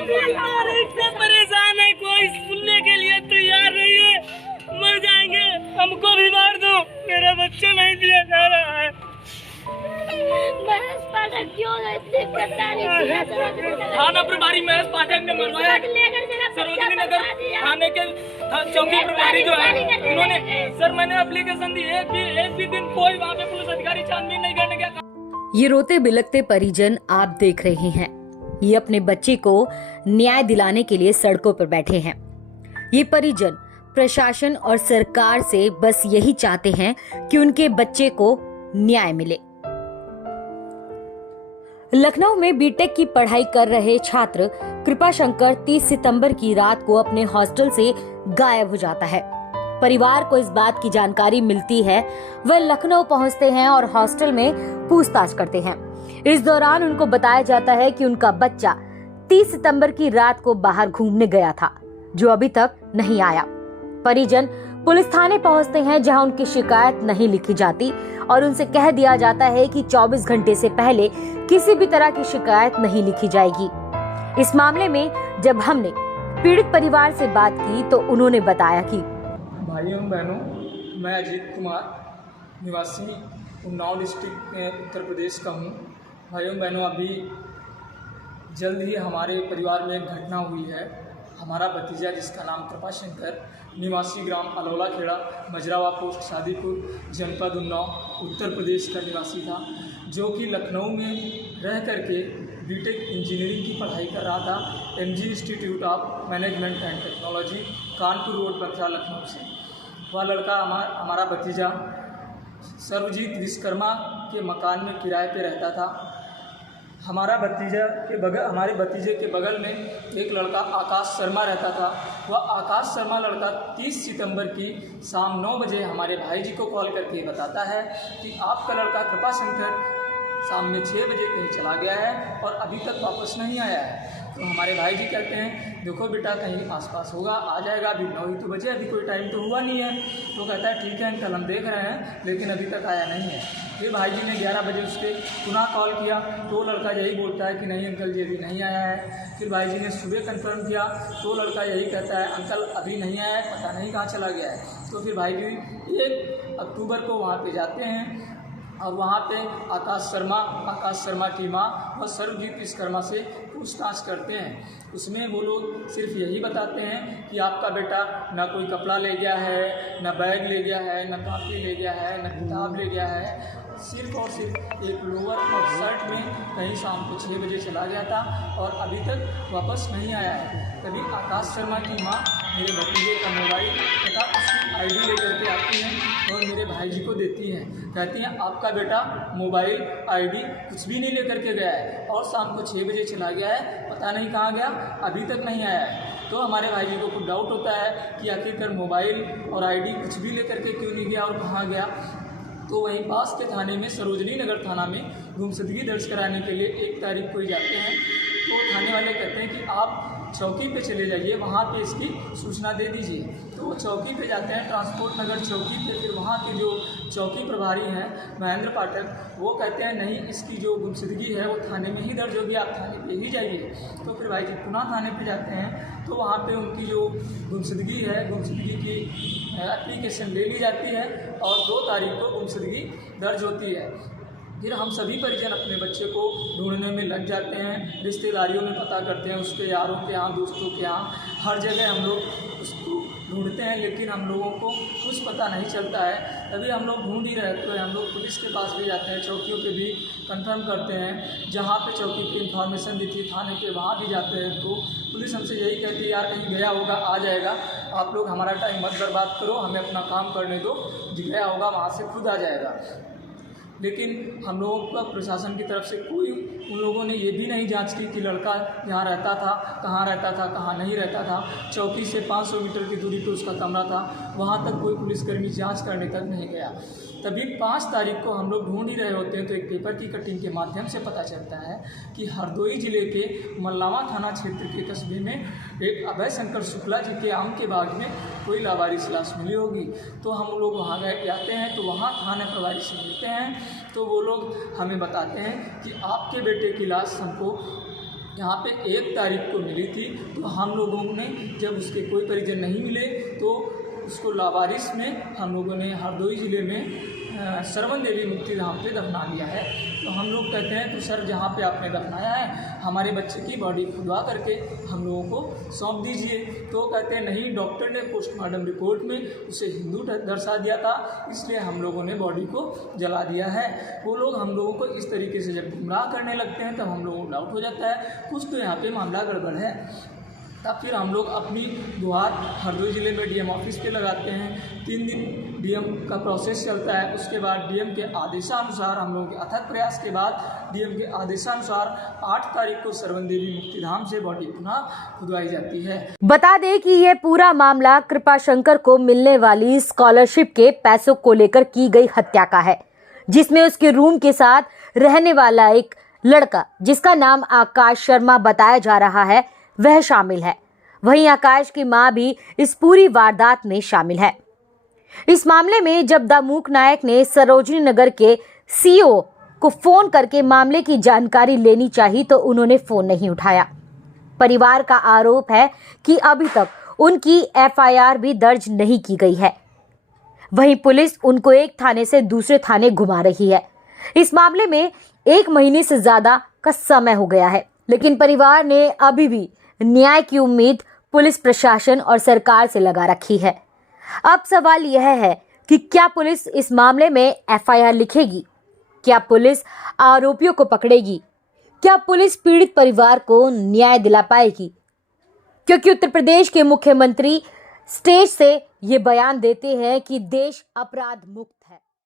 इतने परेशान है, कोई सुनने के लिए तैयार नहीं है। मर जाएंगे, हमको भी मार दो, मेरा बच्चा नहीं दिया जा रहा है। महेश पाठक क्यों इतने थाना प्रभारी महेश पाठक ने मरवाया। सरोजनी नगर थाने के चौकी प्रभारी जो है उन्होंने, सर मैंने एप्लीकेशन दी, एक भी दिन कोई वहाँ पे पुलिस अधिकारी छानबीन नहीं करने गया। ये रोते बिलखते परिजन आप देख रहे हैं, ये अपने बच्चे को न्याय दिलाने के लिए सड़कों पर बैठे हैं। ये परिजन प्रशासन और सरकार से बस यही चाहते हैं कि उनके बच्चे को न्याय मिले। लखनऊ में बीटेक की पढ़ाई कर रहे छात्र कृपाशंकर 30 सितंबर की रात को अपने हॉस्टल से गायब हो जाता है। परिवार को इस बात की जानकारी मिलती है, वह लखनऊ पहुंचते हैं और हॉस्टल में पूछताछ करते हैं। इस दौरान उनको बताया जाता है कि उनका बच्चा 30 सितंबर की रात को बाहर घूमने गया था, जो अभी तक नहीं आया। परिजन पुलिस थाने पहुंचते हैं, जहां उनकी शिकायत नहीं लिखी जाती और उनसे कह दिया जाता है कि 24 घंटे से पहले किसी भी तरह की शिकायत नहीं लिखी जाएगी। इस मामले में जब हमने पीड़ित परिवार से बात की तो उन्होंने बताया कि भाइयों बहनों, मैं अजीत कुमार निवासी उन्नाव डिस्ट्रिक्ट में उत्तर प्रदेश का हूँ। भाइयों बहनों, अभी जल्द ही हमारे परिवार में एक घटना हुई है। हमारा भतीजा जिसका नाम कृपाशंकर निवासी ग्राम अलोला खेड़ा मजरावा पोस्ट शादीपुर जनपद उन्नाव उत्तर प्रदेश का निवासी था, जो कि लखनऊ में रह करके बीटेक इंजीनियरिंग की पढ़ाई कर रहा था MG institute of management and technology Kanpur road बखरा लखनऊ से। वह लड़का हमारा भतीजा सर्वजीत विश्वकर्मा के मकान में किराए पे रहता था। हमारे भतीजे के बगल में एक लड़का आकाश शर्मा रहता था। वह आकाश शर्मा लड़का 30 सितंबर की शाम 9 बजे हमारे भाई जी को कॉल करके बताता है कि आपका लड़का कृपाशंकर शाम में 6 बजे कहीं चला गया है और अभी तक वापस नहीं आया है। तो हमारे भाई जी कहते हैं, देखो बेटा कहीं आसपास होगा, आ जाएगा, अभी 9 ही तो बजे, अभी कोई टाइम तो हुआ नहीं है। तो कहता है ठीक है अंकल, हम देख रहे हैं, लेकिन अभी तक आया नहीं है। फिर भाई जी ने 11 बजे उसके पुनः कॉल किया तो लड़का यही बोलता है कि नहीं अंकल जी अभी नहीं आया है। फिर भाई जी ने सुबह कंफर्म किया तो लड़का यही कहता है अंकल अभी नहीं आया है, पता नहीं कहाँ चला गया है। तो फिर भाई जी 1 अक्टूबर को वहाँ पे जाते हैं और वहाँ पे आकाश शर्मा की माँ और सर्वजीत विश्वकर्मा से पूछताछ करते हैं। उसमें वो लोग सिर्फ यही बताते हैं कि आपका बेटा ना कोई कपड़ा ले गया है, ना बैग ले गया है, ना कॉपी ले गया है, ना किताब ले गया है। सिर्फ और सिर्फ एक लोअर और शर्ट में कहीं शाम को 6 बजे चला गया था और अभी तक वापस नहीं आया है। तभी आकाश शर्मा की माँ मेरे भतीजे का मोबाइल तथा उसकी आईडी लेकर के आती हैं और मेरे भाई जी को देती हैं। कहती हैं आपका बेटा मोबाइल आईडी कुछ भी नहीं लेकर के गया है और शाम को 6 बजे चला गया है, पता नहीं कहाँ गया, अभी तक नहीं आया है। तो हमारे भाई जी को कुछ डाउट होता है कि आखिरकार मोबाइल और आईडी कुछ भी लेकर के क्यों नहीं गया और कहाँ गया। तो वहीं पास के थाने में सरोजनी नगर थाना में गुमशुदगी दर्ज कराने के लिए 1 तारीख को ही जाते हैं। तो थाने वाले कहते हैं कि आप चौकी पे चले जाइए, वहाँ पे इसकी सूचना दे दीजिए। तो वो चौकी पे जाते हैं, ट्रांसपोर्ट नगर चौकी पे। फिर वहाँ के जो चौकी प्रभारी हैं महेंद्र पाठक, वो कहते हैं नहीं, इसकी जो गुमशुदगी है वो थाने में ही दर्ज होगी, आप थाने पे ही जाइए। तो फिर भाई जी पुनः थाने पे जाते हैं तो वहाँ पे उनकी जो गुमशुदगी है, गुमशुदगी की एप्लीकेशन ले ली जाती है और 2 तारीख को गुमशुदगी दर्ज होती है। फिर हम सभी परिजन अपने बच्चे को ढूंढने में लग जाते हैं, रिश्तेदारियों में पता करते हैं, उसके यारों के यहाँ, दोस्तों के यहाँ, हर जगह हम लोग उसको ढूंढते हैं, लेकिन हम लोगों को कुछ पता नहीं चलता है। तभी हम लोग ढूंढ ही रहे तो हम लोग पुलिस के पास भी जाते हैं, चौकियों पे भी कंफर्म करते हैं, जहाँ पे चौकी पे इंफॉर्मेशन दी थी थाने के वहाँ भी जाते हैं। तो पुलिस हमसे यही कहती है यार कहीं गया होगा, आ जाएगा, आप लोग हमारा टाइम मत बर्बाद करो, हमें अपना काम करने दो, गया होगा वहाँ से खुद आ जाएगा। लेकिन हम लोगों का प्रशासन की तरफ से कोई उन लोगों ने ये भी नहीं जांच की कि लड़का यहाँ रहता था, कहाँ रहता था, कहाँ नहीं रहता था। चौकी से 500 मीटर की दूरी पर उसका कमरा था, वहाँ तक कोई पुलिसकर्मी जांच करने तक नहीं गया। तभी 5 तारीख को हम लोग ढूंढ ही रहे होते हैं तो एक पेपर की कटिंग के माध्यम से पता चलता है कि हरदोई जिले के मल्लावा थाना क्षेत्र के कस्बे में एक अभय शंकर शुक्ला जी के आम के बाग में कोई लावारिस लाश मिली होगी। तो हम लोग वहाँ जाते हैं तो वहाँ थाना प्रभारी से मिलते हैं तो वो लोग हमें बताते हैं कि आपके बेटे की लाश हमको यहाँ पे 1 तारीख को मिली थी। तो हम लोगों ने जब उसके कोई परिजन नहीं मिले तो उसको लावारिस में हम लोगों ने हरदोई ज़िले में सरवन देवी मुक्तिधाम पे दफना दिया है। तो हम लोग कहते हैं तो सर जहाँ पे आपने दफनाया है हमारे बच्चे की बॉडी खुदवा करके हम लोगों को सौंप दीजिए। तो कहते हैं नहीं, डॉक्टर ने पोस्टमार्टम रिपोर्ट में उसे हिंदू दर्शा दिया था, इसलिए हम लोगों ने बॉडी को जला दिया है। वो लोग हम लोगों को इस तरीके से जब गुमराह करने लगते हैं तब हम लोगों को डाउट हो जाता है कुछ तो यहाँ पे मामला गड़बड़ है। तब फिर हम लोग अपनी गुहार हरदोई ज़िले में डीएम ऑफिस पे लगाते हैं। 3 दिन डीएम का प्रोसेस चलता है। उसके बाद डीएम के आदेशानुसार हम लोगों के अथक प्रयास के बाद डीएम के आदेशानुसार 8 तारीख को सरवन देवी मुक्तिधाम से बॉडी पुनः खुदवाई जाती है। बता दें कि यह पूरा मामला कृपाशंकर को मिलने वाली स्कॉलरशिप के पैसों को लेकर की गई हत्या का है, जिसमें उसके रूम के साथ रहने वाला एक लड़का जिसका नाम आकाश शर्मा बताया जा रहा है वह शामिल है। वहीं आकाश की मां भी इस पूरी वारदात में शामिल है। इस मामले में जब दामूक नायक ने सरोजनी नगर के सीईओ को फोन करके मामले की जानकारी लेनी चाहिए तो उन्होंने फोन नहीं उठाया। परिवार का आरोप है कि अभी तक उनकी एफआईआर भी दर्ज नहीं की गई है। वहीं पुलिस उनको एक थाने से दूसरे थाने घुमा रही है। इस मामले में 1 महीने से ज्यादा का समय हो गया है, लेकिन परिवार ने अभी भी न्याय की उम्मीद पुलिस प्रशासन और सरकार से लगा रखी है। अब सवाल यह है कि क्या पुलिस इस मामले में एफआईआर लिखेगी? क्या पुलिस आरोपियों को पकड़ेगी? क्या पुलिस पीड़ित परिवार को न्याय दिला पाएगी? क्योंकि उत्तर प्रदेश के मुख्यमंत्री स्टेज से ये बयान देते हैं कि देश अपराध मुक्त